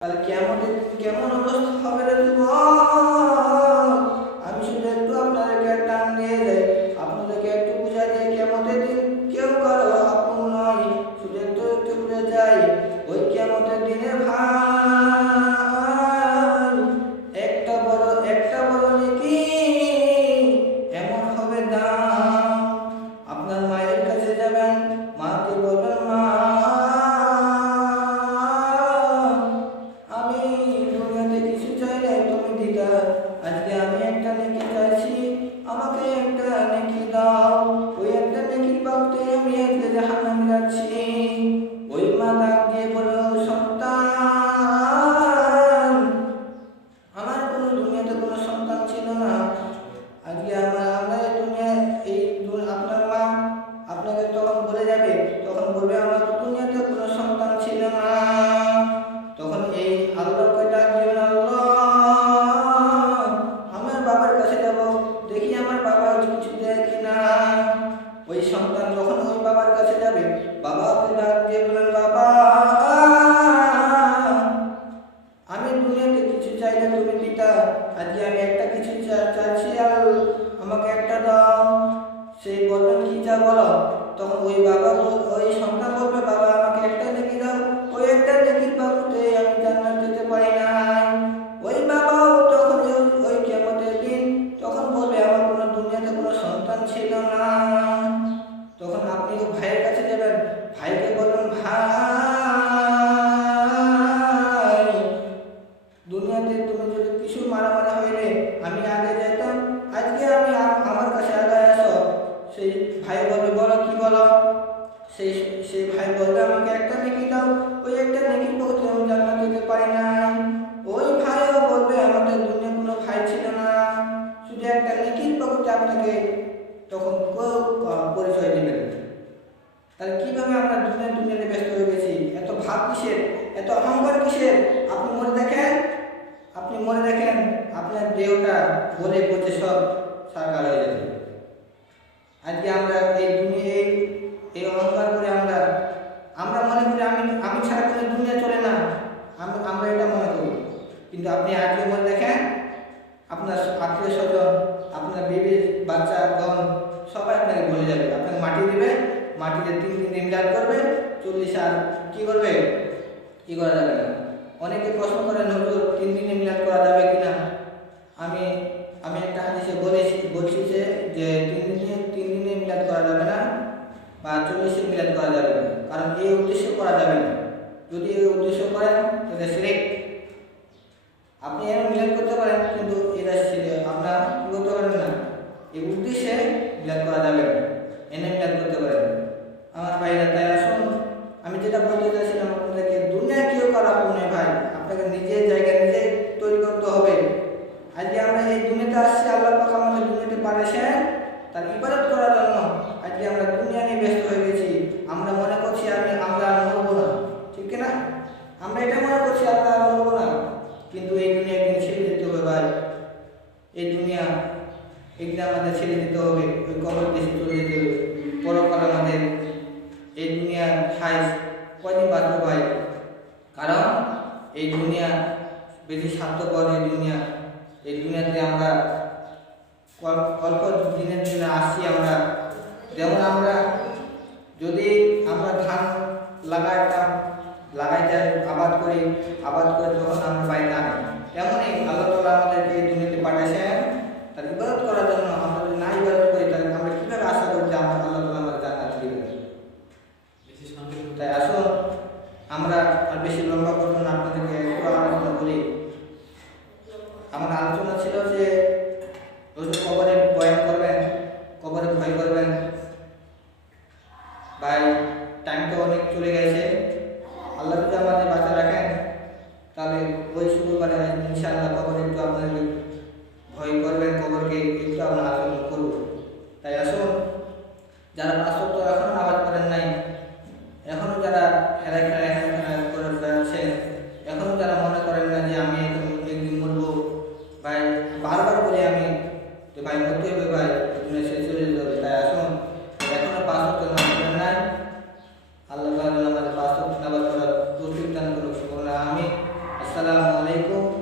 তাহলে কেমন কেমন অবস্থা হবে রে যুবক? আমি শুধু একটু আপনাদেরকে টান দিয়ে যাই, আপনাদেরকে একটু বুঝাই দিয়ে কেমতের দিন কেউ কারো আপন নয়, শুধু একটু একটু বুঝে যাই। ওই কেমতের দিনে ভাই একটা বড় নেকি এমন হবে দাম। আপনার মায়ের কাছে যাবেন, মাকে বলবেন, মা আমি দুনিয়াতে কিছু চাই না, তুমি দিদা, আজকে আমি একটা নেকি চাইছি, আমাকে একটা নেকি দাও। ওই একটা নেকির বাবদে আমি আজকে জাহান্নামে যাচ্ছি। ওই মা ডাক দিয়ে বলল, সন্তান, আমার কোনো দুনিয়াতে কোনো সন্তান ছিল না, আজকে আমরা এই আপনার মা আপনাকে তখন বলে যাবে, তখন বলবে আমার তো দুনিয়াতে কোনো সন্তান ছিল না। তখন এই আল্লাহকে ডাক দিবেন, আল্লাহ আমার বাবার কাছে যাব, দেখি আমার বাবা কিছু দেয় কিনা। ওই সন্তান যখন ওই বাবার কাছে যাবে, বাবাকে ডাক দিয়ে বলেন, বাবা আমি দুনিয়াতে কিছু চাই না, তুমি পিতা, আজকে আমি একটা কিছু চাচ্ছি, আর আমাকে একটা দাও। সেই বলবেন, কি চা বলো। তখন ওই ওই সন্তান বলবে, বাবা আমাকে একটা নেকি দাও, ওই একটা নেকির বাবদে আমি জান্নাত যেতে পারি না। ওই বাবাও তখন ওই কিয়ামতের দিন তখন বলবে, আমার কোনো দুনিয়াতে কোনো সন্তান ছিল না। তখন আপনি ভাইয়ের কাছে যাবেন, ভাইকে বলবেন, ভাই দুনিয়াতে তুমি যদি কিছু মারামারি হইলে আমি আগে যেতাম, আজকে আমি আমার কাছে আগে আসো। সেই ভাই বলবে, বলো কি বলো। সেই সেই ভাই বলবে, আমাকে একটা নেকি দাও, ওই একটা নেকির বদলে আমি জান্নাত যেতে পারি না। ওই ভাইও বলবে, আমাদের দুনিয়া কোনো ভাই ছিল না, শুধু একটা নেকির বদলে আপনাকে তখন পরিচয় দিবেন। তাহলে কিভাবে আমরা দুনিয়াতে ব্যস্ত হয়ে গেছি? এত ভাব কিসের, এত অহংকার কিসের? আপনি মনে দেখেন আপনার দেহটা বলে পচে সব সারকার হয়ে যাবে। আজকে আমরা এই দুনিয়ায় এই অহংকার করে আমরা মনে করি আমি ছাড়া কোনো দুনিয়া চলে না, আমরা এটা মনে করি। কিন্তু আপনি আজকে মনে দেখেন আপনার আত্মীয় স্বজন, আপনার বেবি বাচ্চাগণ সবাই আপনাকে বলে যাবে, আপনাকে মাটি দিবে, মাটিতে 3 দিন ইমদাদ করবে, 40 আর কি করবে, কি করা যাবে না। অনেকে প্রশ্ন করেন, হুজুর 3 দিন ইমদাদ করা যাবে কিনা। আমি একটা হাদিসে বলছি যে 3 দিনে মিলাদ করা যাবে না, বা 40 মিলাদ করা যাবে না, কারণ এই উদ্দেশ্য করা যাবে না। যদি এই উদ্দেশ্য করেন তাহলে শিরক। আপনি এর মিলাদ করতে পারেন, কিন্তু এটা আপনার কি করতে পারেন না, এই উদ্দেশ্যে মিলাদ করা যাবে না, এনে মিলাদ করতে পারেন। আমার ভাইরা, তাই আসুন, আমি যেটা বলতে চাইছিলাম আপনাদেরকে, দুনিয়া কেউ করা নয় ভাই, আপনাকে নিজের জায়গা নিজে তৈরি করতে হবে। আজকে আমরা এই দুনিয়াতে আসছি, আল্লাহ পাক আমাদের দুনিয়াতে পাঠিয়েছেন তার ইবাদত করার জন্য। আজকে আমরা দুনিয়া নিয়ে ব্যস্ত হয়ে গেছি, আমরা মনে করছি আমরা মরবো না, ঠিক না? আমরা এটা মনে করছি আমরা মরবো না, কিন্তু এই দুনিয়া একদিন ছেড়ে দিতে হবে ভাই। এই দুনিয়া একদিন আমাদের ছেড়ে দিতে হবে, ওই কবর দেশে চলে যেতে হবে। পরকাল আমাদের এই দুনিয়া ঠাই কয়দিন বাঁচবো ভাই? কারণ এই দুনিয়া বেশি স্বার্থপর। এই দুনিয়াতে আমরা অল্প দিনের জন্য আসছি। যেমন আমরা যদি ধান লাগাইতে আবাদ করে যখন আমরা বাড়িতে আনি, তেমনই আল্লাহ তাআলা আমাদেরকে এই দুনিয়াতে পাঠিয়েছেন তার ইবাদত করার জন্য। আমরা যদি না ইবাদত করি, তাহলে আমরা কিভাবে আশা করি যে আল্লাহ তাআলা আমাদের জান্নাত দিবেন? তাই আসুন, আমরা আর বেশি লম্বা করব না, আপনাদেরকে একটু আলোচনা করি। আমার আলোচনা ছিল যে কবরে বয়ান করবেন, কবরে ভয় করবেন। ভাই টাইম তো অনেক চলে গেছে, আল্লাহ যদি আমাদের বাঁচা রাখেন, তাহলে ওই শুভ আসসালামু আলাইকুম